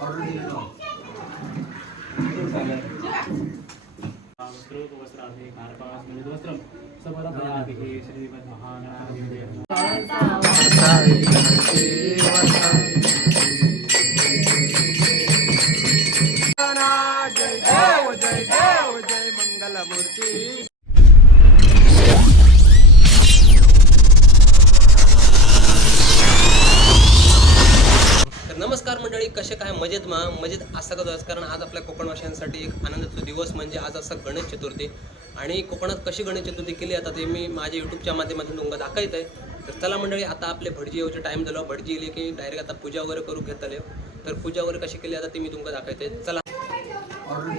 Order जय देव जय देव जय मंगलमूर्ती. मंडळी कसे काय मजेत मा मजेत असं का कारण आज आपल्या कोकणवासियांसाठी एक आनंदाचा दिवस म्हणजे आज असं गणेश चतुर्थी. आणि कोकणात कशी गणेश चतुर्थी केली? आता ते मी माझ्या यूट्यूबच्या माध्यमातून तुमका दाखवत आहे. तर चला मंडळी आता आपले भटजी येऊचे टाईम झालो. भटजी येली की डायरेक्ट आता पूजा वगैरे करू घेतले. तर पूजा वगैरे कशी केली? आता ते मी तुमका दाखवते. चला. ऑर्डर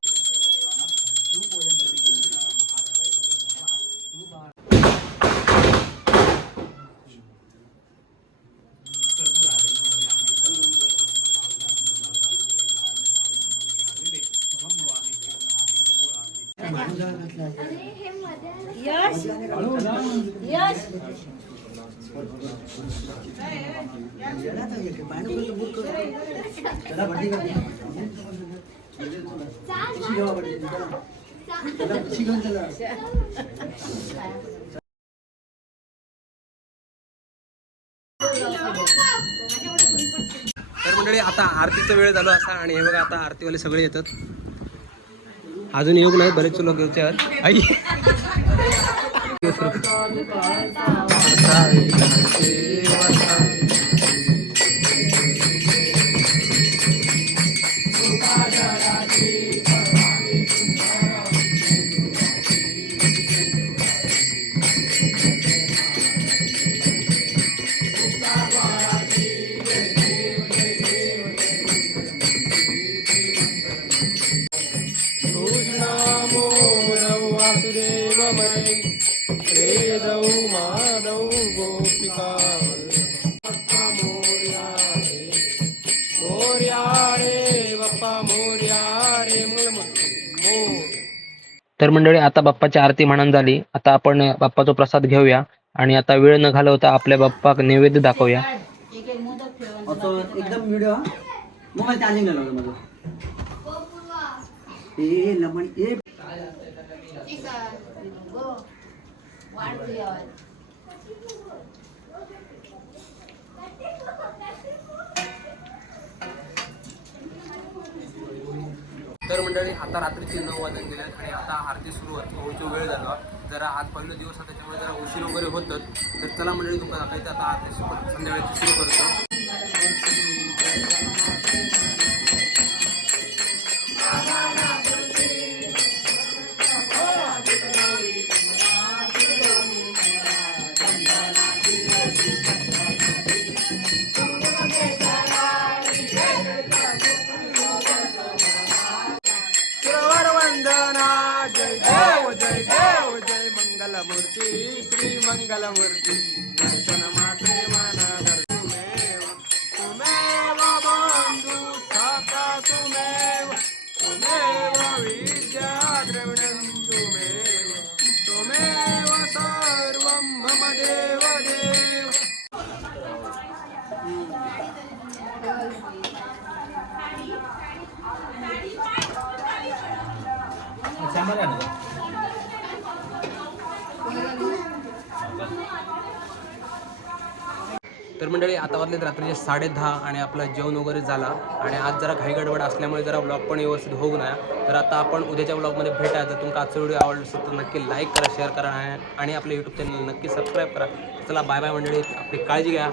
यश यश तर मंडळी आता आरतीचा वेळ झालो असा आणि हे बघा आता आरतीवाले सगळे येतात. अजून योग नाही बरेच लोक आहेत आई. तर मंडळी आता बाप्पाची आरती म्हणून झाली. आता आपण बाप्पाचा प्रसाद घेऊया आणि आता वेळ न घालवता आपल्या बाप्पाक नैवेद्य दाखवूया. एकदम व्हिडिओ मोबाईल चार्जिंग लावलं तर मंडळी आता रात्रीचे नऊ वाजून गेले आणि आता आरती सुरू होतो वेळ झाला जरा आज पहिला दिवस आहे त्याच्यामुळे जरा उशीर वगैरे होतं तर चला मंडळी तुमचा दाखवायचं आता आरती सुरू संध्याकाळची सुरू करतो. जय देव जय मंगलमूर्ती श्री मंगलमूर्ती। दर्शन मात्रे मना तुमेव तुमेव बंधु सखा तुमेव तुमेव विद्या द्रविणं तुमेव तुमेव सर्वं मम देव देव तर मंडळी आता वाजलेत रात्रीचे साडे दहा आणि आपला जेवण वगैरे झाला. आणि आज जरा घाई गडबड असल्यामुळे जरा ब्लॉग पण व्यवस्थित होऊ नये. तर आता आपण उद्याच्या ब्लॉगमध्ये भेटा तर तुमचा आजचा व्हिडिओ आवडला असेल तर नक्की लाईक करा शेअर करा आणि आपल्या यूट्यूब चॅनल नक्की सबस्क्राईब करा. चला बाय बाय मंडळी. आपली काळजी घ्या.